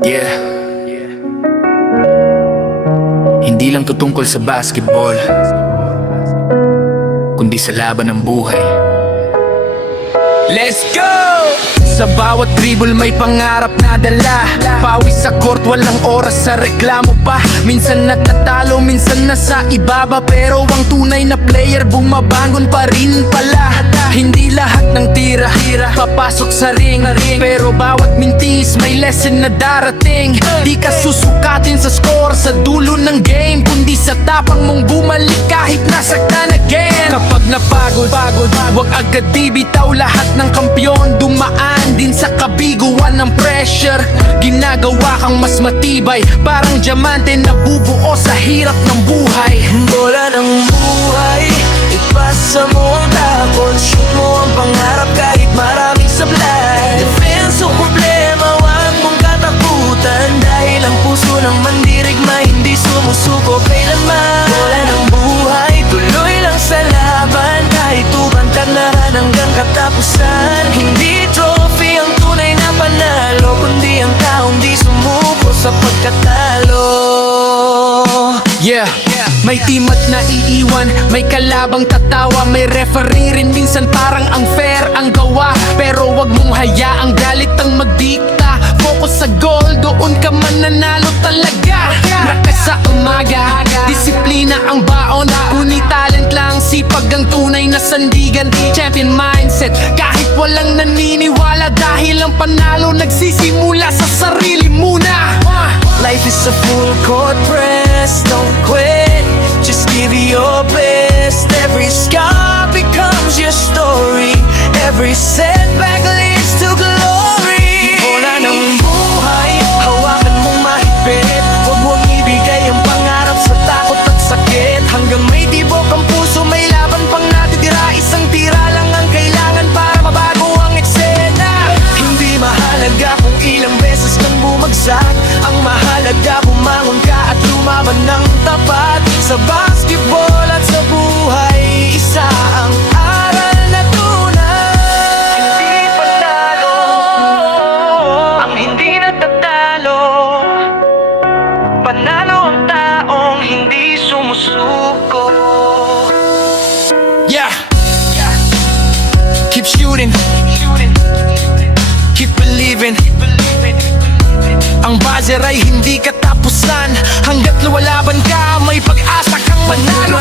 Yeah. Hindi lang to tungkol sa basketball, kundi sa laban ng buhay. Let's go! Sa bawat dribble may pangarap na dala. Pawis sa court, walang oras sa reklamo pa. Minsan natatalo, minsan nasa ibaba, pero ang tunay na player bumabangon pa rin pala. Hindi lahat ng tira papasok sa ring, pero bawat mintis may lesson na darating. Di ka susukatin sa score sa dulo ng game, kundi sa tapang mong bumalik kahit nasaktan again. Kapag napagod, wag agad bibitaw. Lahat ng kampyon dumaan din sa kabiguan ng pressure. Ginagawa kang mas matibay, parang diamante na bubuo sa hirap ng buhay. Bola ng buhay, ipasa mo ang tapon. Shoot mo ang pangarap kahit maraming sablay. Defense o problema, wag mong katakutan, dahil ang puso ng mandirigma hindi sumusuko kailanman. Bola ng buhay, tuloy lang sa laban, kahit ubantag na ran hanggang katapusan. Hindi trophy ang tunay na panalo, kundi ang taong di sumuko sa pagkatalo. Yeah, may team at naiiwan, may kalabang tatawa, may referee rin minsan parang unfair ang gawa. Pero wag mong hayaang galit ang magdikta. Focus sa goal, doon ka mananalo talaga. Rakas sa umaga, disiplina ang baon, ngunit talent lang, sipag ang tunay na sandigan. Champion mindset, kahit walang naniniwala, dahil ang panalo nagsisimula sa sarili muna. Life is a full court press, don't quit, just give it your best. Every scar becomes your story, every setback leads to glory. Bola ng buhay, hawakan mong mahigpit, huwag mong ibigay ang pangarap sa takot at sakit. Hanggang may tibok ang puso, may laban pang natitira. Isang tira lang ang kailangan para mabago ang eksena. Hindi mahalaga kung ilang beses kang bumagsak, ang mahalaga bumangon ka at lumaban ng tapat. Sa basketball at sa buhay, isa ang aral na tunay. Hindi panalo ang hindi natatalo, panalo ang taong hindi sumusuko. Yeah, keep shooting, keep believing. Ang buzzer ay hindi katapusan, hanggat lumalaban ka may pag-asa kang manalo.